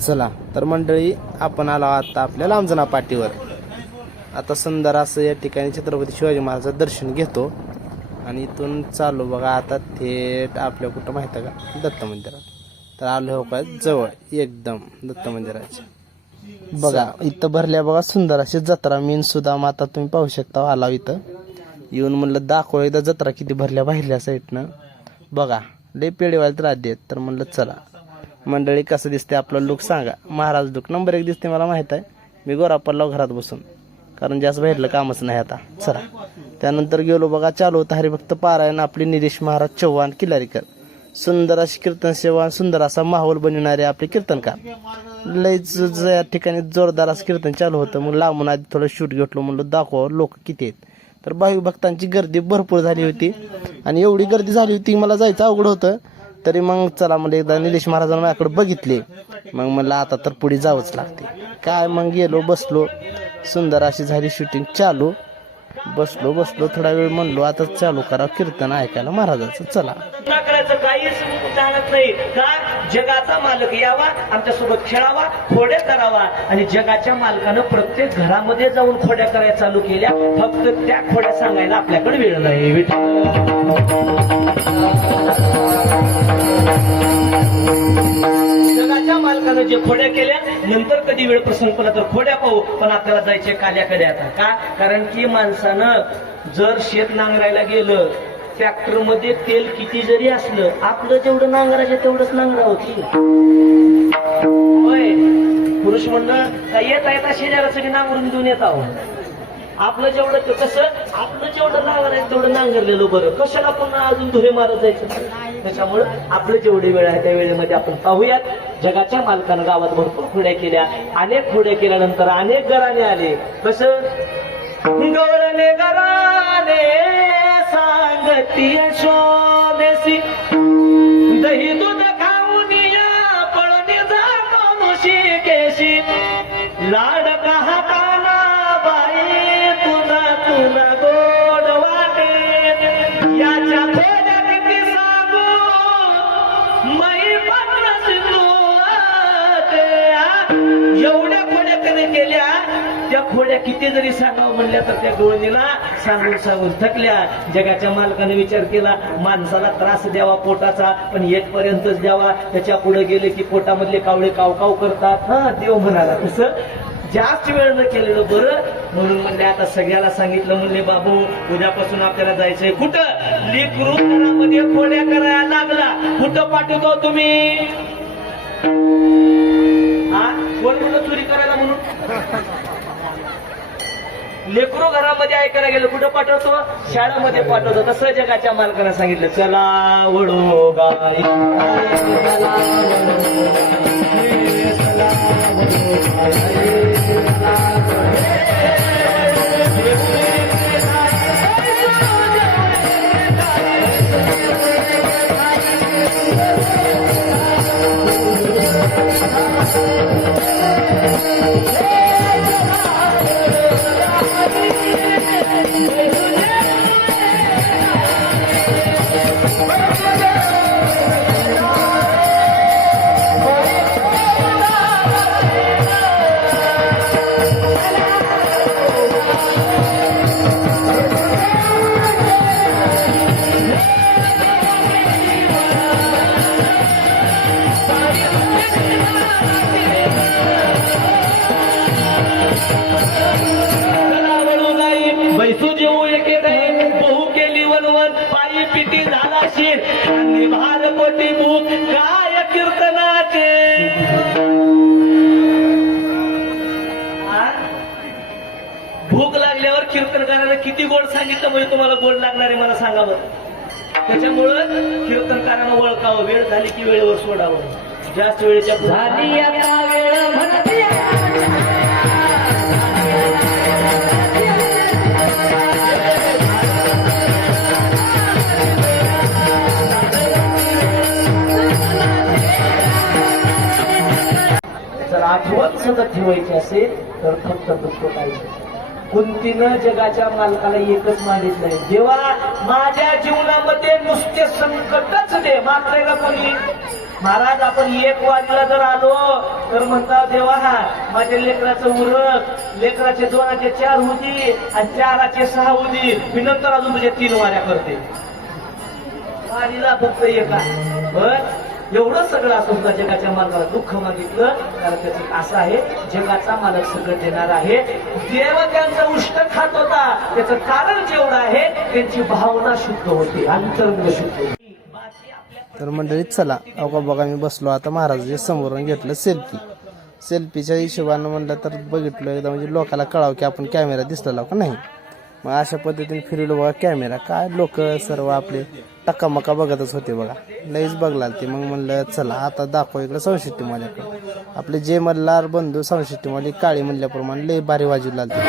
चला तर मंडळी, आपण आलो आता आपल्या लांबजना पाटीवर. आता सुंदर असं या ठिकाणी छत्रपती शिवाजी महाराजांचं दर्शन घेतो आणि इथून चालू बघा आता थेट आपल्या कुठं माहिती आहे का, दत्त मंदिरात. तर आलो हो का जवळ एकदम दत्त मंदिराच्या. बघा इथं भरल्या बघा सुंदर अशी जत्रा. मीन सुद्धा आता तुम्ही पाहू शकता. आला इथं येऊन म्हणलं दाखव एकदा जत्रा किती भरल्या बाहेरल्या साईडनं. बघा लय पेढेवाले तर आधी आहेत. तर म्हणलं चला मंडळी कसं दिसते आपलं लुक सांगा. महाराज लुक नंबर 1 दिसते मला माहित आहे. मी गोरा पडलो घरात बसून, कारण जास्त बाहेरलं कामच नाही आता. चला त्यानंतर गेलो बघा, चालू होतं हरिभक्त पारायण. आपले निलेश महाराज चव्हाण किल्लारीकर. सुंदर अशी कीर्तन सेवा, सुंदर असा माहोल बनवणारे आपले कीर्तनकार. लयच या ठिकाणी जोरदार असं कीर्तन चालू होतं. मग लांबून आधी थोडं शूट घेतलो, म्हणलं दाखवा लोक किती आहेत. तर भाविक भक्तांची गर्दी भरपूर झाली होती आणि एवढी गर्दी झाली होती मला जायचं अवघड होतं. तरी मग चला मला एकदा निलेश महाराजांना माझ्याकडे बघितले. मग मला आता तर पुढे जावंच लागते काय. मग गेलो बसलो, सुंदर अशी झाली शूटिंग चालू. बसलो थोडा वेळ, म्हणलो आता चालू करा कीर्तन ऐकायला महाराजाचं. चला करायचं काहीच जाणत नाही का. जगाचा मालक यावा, आमच्या सोबत खेळावा, खोड्या करावा. आणि जगाच्या मालकानं प्रत्येक घरामध्ये जाऊन खोड्या करायला चालू केल्या. फक्त त्या खोड्या सांगायला आपल्याकडे वेळ नाही. जगाच्या मालकानं जे खोड्या केल्या, नंतर कधी वेळ प्रसंग पडला तर खोड्या पाहू. पण आपल्याला जायचे काल्याकडे आता का. कारण की माणसानं जर शेत नांगरायला गेलं, ट्रॅक्टर मध्ये तेल किती जरी असलं, आपलं जेवढं नांगरायचं तेवढंच नांगरा होती. होय पुरुष मंडळ काय येता शेजारा सगळी नांगरून घेऊन येत आहोत. आपलं जेवढं कसं, आपलं जेवढं नांगरायचं तेवढं नांगरलेलं बरं. कशाला पुन्हा अजून धुरे मारत जायचं. त्याच्यामुळं आपलं जेवढी वेळ आहे त्या वेळेमध्ये आपण पाहूयात. जगाच्या मालकानं गावात भरपूर खोड्या केल्या. अनेक खोड्या केल्यानंतर अनेक घराणे आले. कसं गौरने घराने सांगती शोधेसी, दही दूध खाऊन या पळून जातो मुशिकेशी. लाड कहा काना बाई तुला तुला गोड वाटे. याच्या खोड्या किती सांगू मै पत्र सिंधू. एवढ्या खोड्या त्याने केल्या. त्या खोड्या किती जरी सांगावं म्हणल्या तर त्या गवळणीला सांगून थकल्या. जगाच्या मालकाने विचार केला, माणसाला त्रास द्यावा पोटाचा, पण एक पर्यंतच द्यावा. त्याच्या पुढे गेले की पोटामधले कावळे कावकाव करतात. हा देव म्हणाला तसं जास्त वेळ न केलेलं बरं. म्हणून म्हणले आता सगळ्याला सांगितलं. म्हणले बाबू उद्यापासून आपल्याला जायचंय कुठं. लेकरू घरामध्ये खोड्या करायला लागला. कुठं पाठवतो तुम्ही. हा कोण म्हणलं चोरी करायला म्हणून. लेकरू घरामध्ये ऐकायला गेलं कुठं पाठवतो, शाळेमध्ये पाठवतो. तसं जगाच्या मालकानं सांगितलं, चला वळो गाई. बैसू जेऊ एके दे बहु केली वनवन. पायी पिटी झाला शीर आणि भारपोटी भूक काय कीर्तनाचे. भूक लागल्यावर कीर्तन करायला किती गोड सांगितलं म्हणजे तुम्हाला गोड लागणार आहे मला सांगा बरं. त्याच्यामुळं कीर्तनकारानं ओळखावं. वेळ झाली की वेळेवर सोडावं. जास्त वेळेच्या झाली आता वेळ म्हणते. जर आठवण सतत ठेवायची असेल तर फक्त दुःख पाहिजे. कुंतीनं जगाच्या मालकाला एकच मागितलंय, जेव्हा माझ्या जीवनामध्ये नुसते संकटच दे. मात्र का कोणी महाराज आपण 1 वाजला जर आलो तर म्हणता देवा माझ्या लेकराचं उरक, लेकराचे 2चे 4 होती आणि 4चे 6 होती, मी नंतर अजून तुझ्या 3 वाऱ्या करते. वारीला फक्त एका बस एवढं सगळं असून सुद्धा जगाच्या मालकाला दुःख मागितलं. कारण त्याचं असं आहे, जगाचा मालक सगळं देणार आहे. देव त्यांचा उष्ट खात होता, त्याचं कारण जेवढं आहे त्यांची भावना शुद्ध होती, अंतर्मुख शुद्ध होती. तर मंडळीत चला अवघा बघा मी बसलो आता महाराजाच्या समोरून घेतलं सेल्फीच्या हिशोबानं म्हणलं तर बघितलं एकदा म्हणजे लोकाला कळावं की आपण कॅमेरा दिसलेला का नाही. मग अशा पद्धतीने फिरलो बघा कॅमेरा. काय लोक सर्व आपले टक्कामक्का बघतच होते बघा, लईच बघला ते. मग म्हणलं चला आता दाखव इकडं 64 माझ्याकडे. आपले जे मल्हार बंधू 64 मध्ये काळी म्हणल्याप्रमाणे लई भारी वाजू लागते.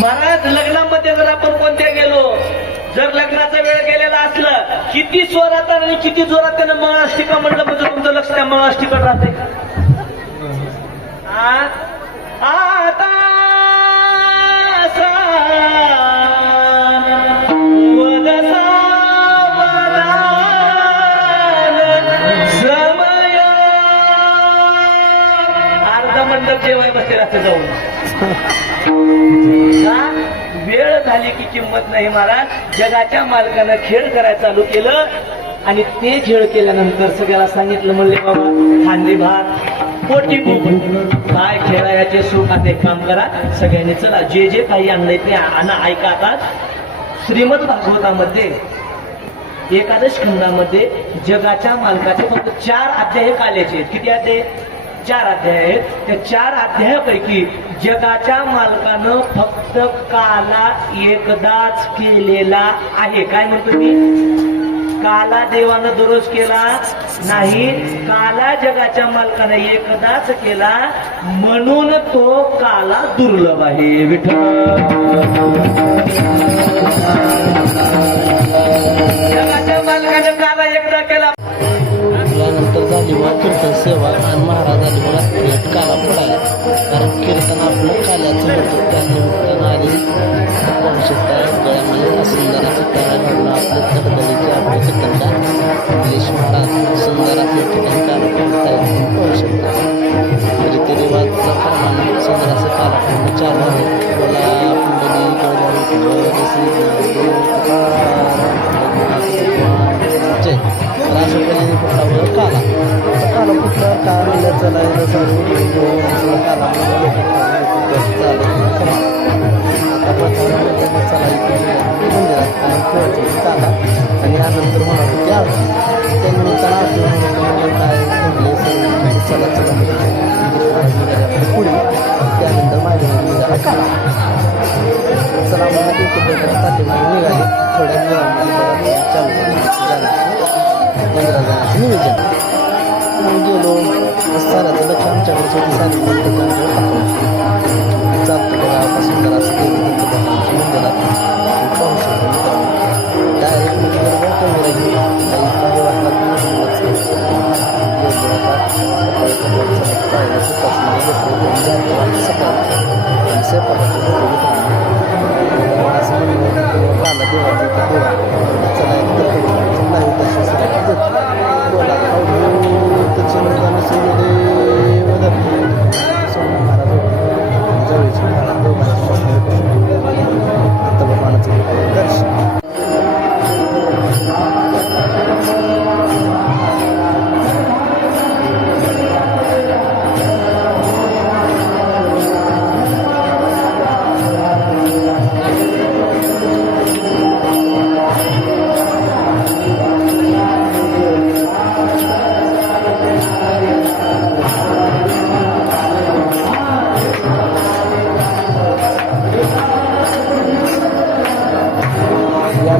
महाराज लग्नामध्ये जर आपण कोणत्या गेलो, जर लग्नाचा वेळ गेलेला असलं, किती स्वरात आणि किती जोरात त्यानं मंगळाष्टिका म्हटलं म्हणजे तुमचं लक्ष त्या मंगळाष्टिकावर राहते का? आता अर्धा मंडप जेवाय बसेल असं जाऊन वेळ झाली की किंमत नाही महाराज. जगाच्या मालकानं खेळ करायला चालू केलं आणि ते खेळ केल्यानंतर सगळ्याला सांगितलं, म्हणले बाबा खांदे भात पोटी काय खेळायचे सुख आता एक काम करा सगळ्यांनी, चला जे जे काही आणलंय ते आणा. ऐका आता श्रीमद भागवतामध्ये एकादश खंडामध्ये जगाच्या मालकाचे फक्त 4 अध्याय काल्याचे आहेत. किती अध्याय? 4 अध्याय आहेत. त्या 4 अध्यायापैकी जगाच्या मालकानं फक्त काला एकदाच केलेला आहे. काय म्हणतो मी? काला देवानं दररोज केला नाही, काला जगाच्या मालकानं एकदाच केला, म्हणून तो काला दुर्लभ आहे. विठ्ठल जगाच्या मालकानं काला एकदा केला. यानंतर झाली बघा कीर्तन सेवा आणि महाराज आली बघा थेट काला पडायला. कारण कीर्तन आपलं काल्याचं होतं, त्यानिमित्तानं आली आवश्यकता गळ्यामध्ये सुंदर असं काळा घडला आपल्या तडतडीचे आपल्या कीर्तनकार निलेश महाराज सुंदर असं ठिकाणी काला पडत पाहू शकता. रीतिरिवाजचा प्रमाण सुंदर असं काला पडणं चालू आहे. बोला पुंडली जय अशा पद्धतीने कुठला काला काला कुठला काय म्हणलं चालायला चालू काला मंदिरात काय खेळायचं काला आणि यानंतर होणार होती आरती. त्यानिमित्तानं आरती म्हणून काय म्हटले चला चला पुढे त्यानंतर माझ्या निघाला काला. चला मला ते पाठीमागे निघाले थोड्या वेळामध्ये चालू मंदिरात जाण्याचं नियोजन. मग गेलो साराचं लक्ष आमच्याकडे होती सारी चालतो बघा सुंदर असं मंदिरात पाहू शकतो मित्रांनो. डायरेक्ट मंदिरात काही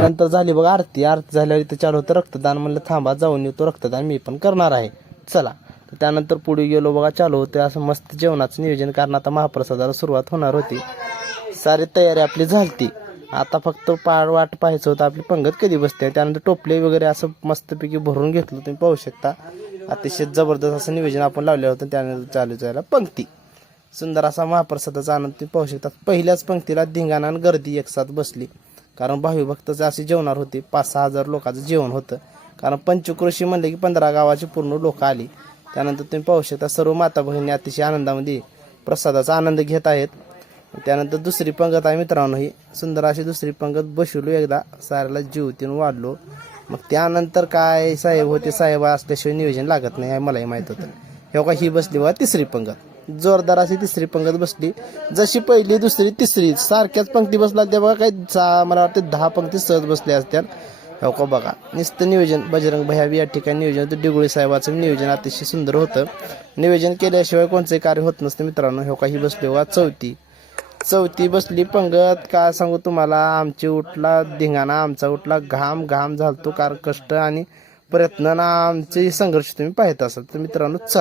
नंतर झाली बघा आरती झाल्यावर इथं चालू होतं रक्तदान. म्हणलं थांबा जाऊन येतो रक्तदान मी पण करणार आहे चला. तर त्यानंतर पुढे गेलो बघा चालू होते असं मस्त जेवणाचं नियोजन, कारण आता महाप्रसादाला सुरुवात होणार होती. सारी तयारी आपली झालती, आता फक्त वाट पाहायचं होतं आपली पंगत कधी बसते. त्यानंतर टोपले वगैरे असं मस्तपैकी भरून घेतलं तुम्ही पाहू शकता. अतिशय जबरदस्त असं नियोजन आपण लावलं होतं. त्यानंतर चालू जायला पंक्ती सुंदर असा महाप्रसादाचा आनंद तुम्ही पाहू शकता. पहिल्याच पंक्तीला धिंगाणा आणि गर्दी एकसाथ बसली, कारण भावी भक्तच असे जेवणार होते. 5-6 हजार लोकांचं जेवण होतं. कारण पंचकृषी म्हणले की 15 गावाची पूर्ण लोक आली. त्यानंतर तुम्ही पाहू शकता सर्व माता भगिनी अतिशय आनंदामध्ये प्रसादाचा आनंद घेत आहेत. त्यानंतर दुसरी पंगत आहे मित्रांनो, ही सुंदर अशी दुसरी पंगत बसवलो, एकदा साऱ्याला जीवतीन वाढलो. मग त्यानंतर काय साहेब होते, साहेब असल्याशिवाय नियोजन लागत नाही हे मलाही माहीत होतं. हे का ही बसली बघा तिसरी पंगत, जोरदार अशी तिसरी पंगत बसली. जशी पहिली दुसरी तिसरी सारख्याच पंक्ती बसला त्या बघा, काही मला वाटतं 10 पंक्ती सहज बसल्या असत्या. हो का बघा, नुसतं नियोजन बजरंग भैया या ठिकाणी नियोजन होतं. डिगोळी साहेबाचं नियोजन अतिशय सुंदर होतं. नियोजन केल्याशिवाय कोणचंही कार्य होत नसतं मित्रांनो. हो का ही बसली बघा चौथी बसली पंगत. काय सांगू तुम्हाला, आमची उठला धिंगाणा, आमचा उठला घाम झालतो, कारण कष्ट आणि प्रयत्न आमचे संघर्ष तुम्ही पाहत असाल तर मित्रांनो. चला